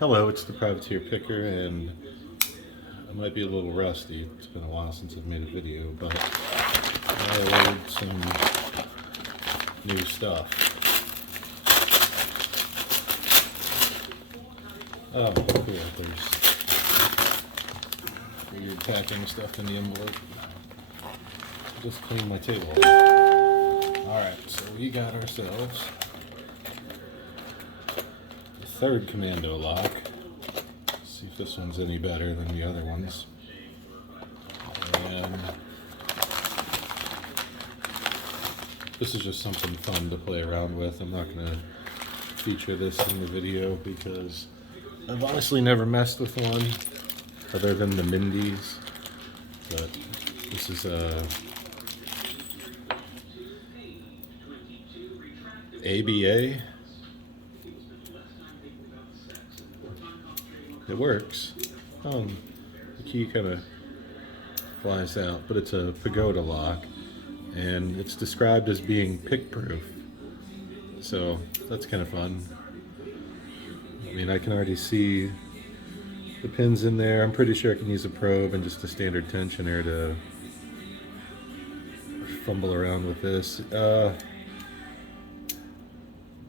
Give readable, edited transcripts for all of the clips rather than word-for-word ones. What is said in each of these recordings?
Hello, it's the Privateer Picker, and I might be a little rusty. It's been a while since I've made a video, but I ordered some new stuff. Oh, cool. There's weird packing stuff in the envelope. Just cleaned my table. Alright, so we got ourselves the third Commando lock. See if this one's any better than the other ones. And this is just something fun to play around with. I'm not going to feature this in the video because I've honestly never messed with one other than the Mindies. But this is a ABA. It works. The key kind of flies out, but it's a pagoda lock, and it's described as being pick-proof. So that's kind of fun. I mean, I can already see the pins in there. I'm pretty sure I can use a probe and just a standard tensioner to fumble around with this.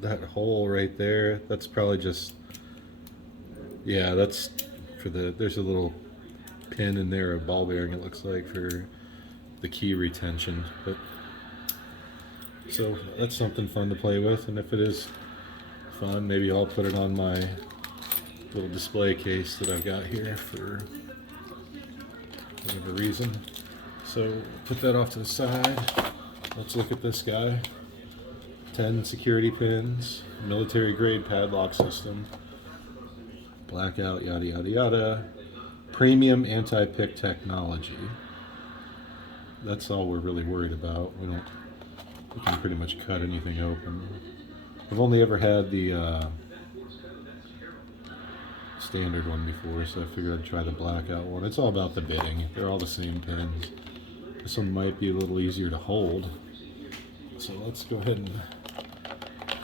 That hole right there, that's probably just, yeah, that's for there's a little pin in there, a ball bearing it looks like, for the key retention. But so that's something fun to play with, and if it is fun, maybe I'll put it on my little display case that I've got here for whatever reason. So put that off to the side. Let's look at this guy. 10 security pins, military grade padlock system, blackout, yada yada yada, premium anti-pick technology. That's all we're really worried about. We can pretty much cut anything open. I've only ever had the standard one before, so I figured I'd try the blackout one. It's all about the bitting. They're all the same pins. This one might be a little easier to hold. So let's go ahead and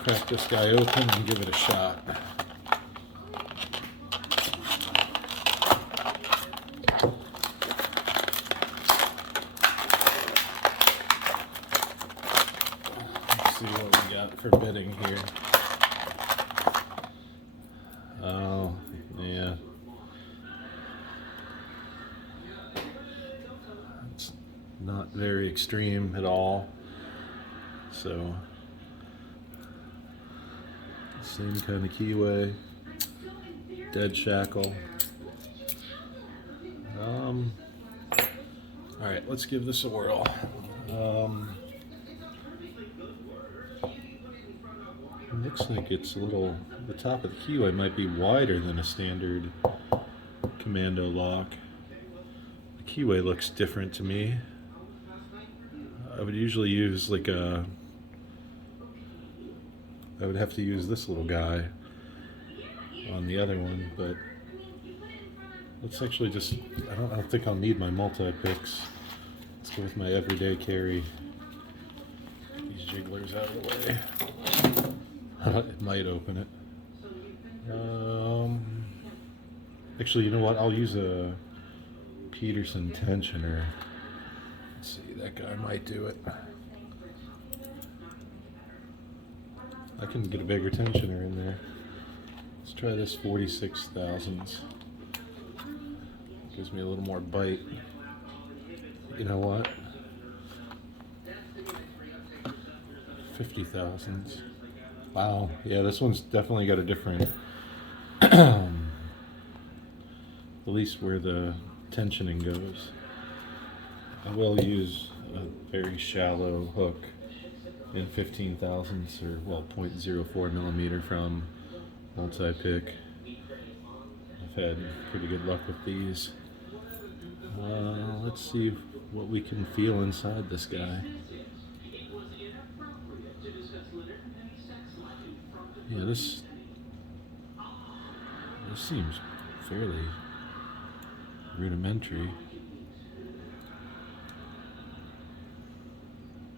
crack this guy open and give it a shot. Let's see what we got for bitting here. Oh, yeah. It's not very extreme at all. So, same kind of keyway, dead shackle. Alright, let's give this a whirl. It looks like it's a little, the top of the keyway might be wider than a standard Commando lock. The keyway looks different to me. I would usually use like I would have to use this little guy on the other one, but let's actually just, I don't think I'll need my multi-picks. Let's go with my everyday carry. Get these jigglers out of the way. It might open it. Actually, you know what? I'll use a Peterson tensioner. Let's see, that guy might do it. I can get a bigger tensioner in there. Let's try this 46 thousandths. Gives me a little more bite. You know what? 50 thousandths. Wow, yeah, this one's definitely got a different, at least where the tensioning goes. I will use a very shallow hook in 15 thousandths, or well, 0.04 millimeter from multi-pick. I've had pretty good luck with these. Let's see what we can feel inside this guy. Yeah, this seems fairly rudimentary.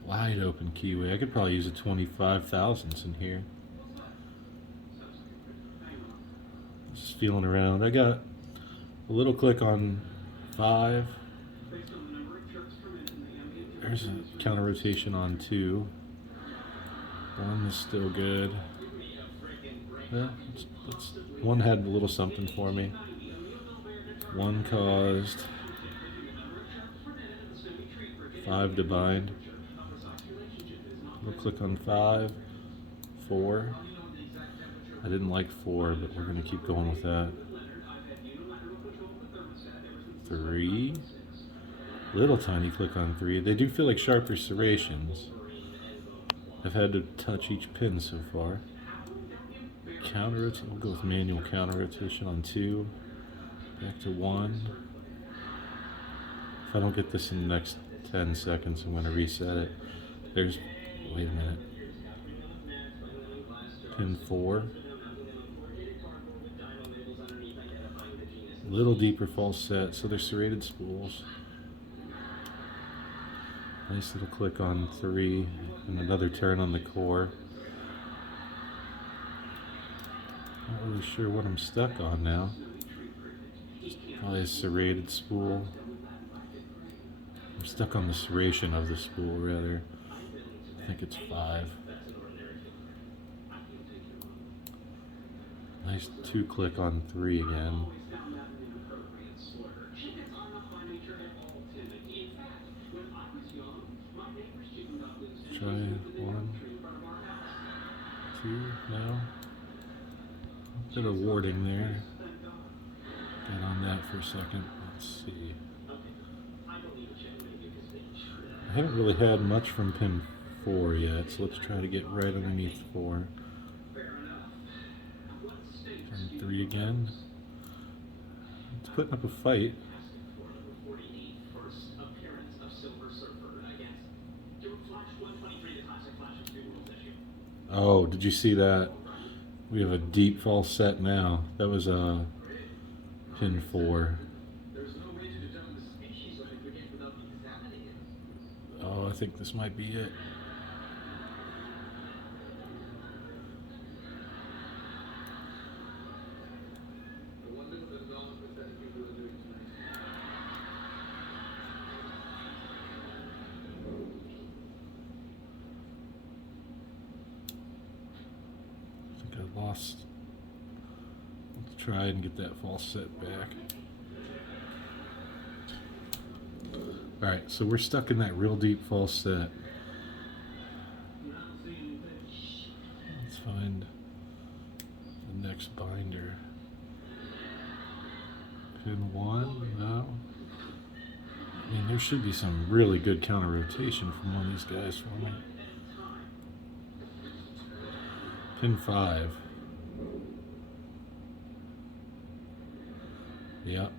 Wide open keyway. I could probably use a 25 thousandths in here. Just feeling around. I got a little click on 5. There's a counter rotation on 2. 1 is still good. Yeah, one had a little something for me. 1 caused 5 to bind. We'll click on 5. 4. I didn't like 4, but we're going to keep going with that. 3. Little tiny click on 3. They do feel like sharper serrations. I've had to touch each pin so far. Counter rotation. We'll go with manual counter rotation on 2. Back to 1. If I don't get this in the next 10 seconds, I'm going to reset it. There's, wait a minute. Pin 4. Little deeper false set, so they're serrated spools. Nice little click on 3 and another turn on the core. Not really sure what I'm stuck on now. Probably a serrated spool. I'm stuck on the serration of the spool, rather. I think it's 5. Nice 2 click on 3 again. Try 1, 2, now. A bit of warding there. Get on that for a second. Let's see. I haven't really had much from pin 4 yet, so let's try to get right underneath 4. Turn 3 again. It's putting up a fight. Oh, did you see that? We have a deep false set now. That was a pin 4. Oh, I think this might be it. Lost. Let's try and get that false set back. Alright, so we're stuck in that real deep false set. Let's find the next binder. Pin 1, no. I mean, there should be some really good counter rotation from one of these guys for me. Pin 5. Yep.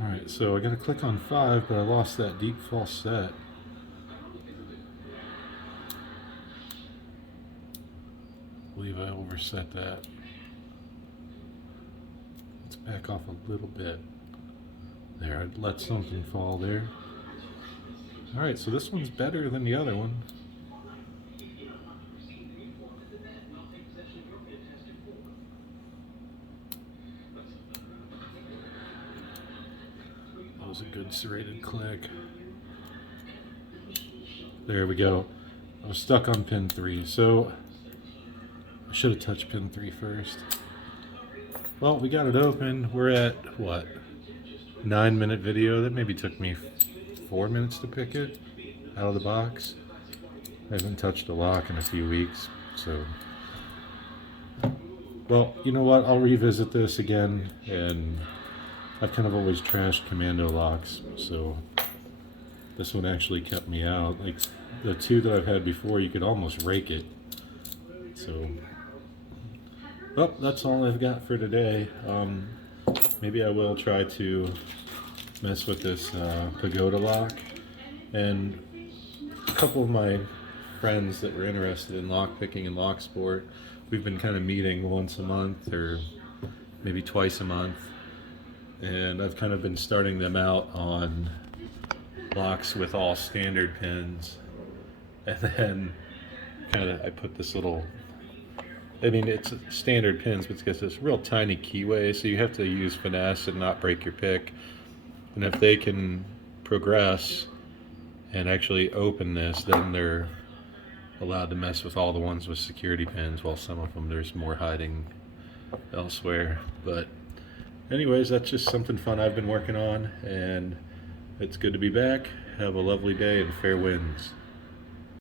Alright, so I gotta click on 5, but I lost that deep false set. I believe I overset that. Let's back off a little bit. There, I'd let something fall there. Alright, so this one's better than the other one. That was a good serrated click. There we go. I was stuck on pin 3, so I should have touched pin 3 first. Well, we got it open. We're at, what, 9-minute video. That maybe took me 4 minutes to pick it out of the box. I haven't touched a lock in a few weeks, so. Well, you know what? I'll revisit this again, and I've kind of always trashed Commando locks, so this one actually kept me out. Like the 2 that I've had before, you could almost rake it. So, well, that's all I've got for today. Maybe I will try to mess with this pagoda lock. And a couple of my friends that were interested in lock picking and lock sport, we've been kind of meeting once a month or maybe twice a month. And I've kind of been starting them out on locks with all standard pins, and then I put this little, I mean, it's standard pins, but it's got this real tiny keyway, so you have to use finesse and not break your pick. And if they can progress and actually open this, then they're allowed to mess with all the ones with security pins, while some of them there's more hiding elsewhere. But anyways, that's just something fun I've been working on, and it's good to be back. Have a lovely day and fair winds.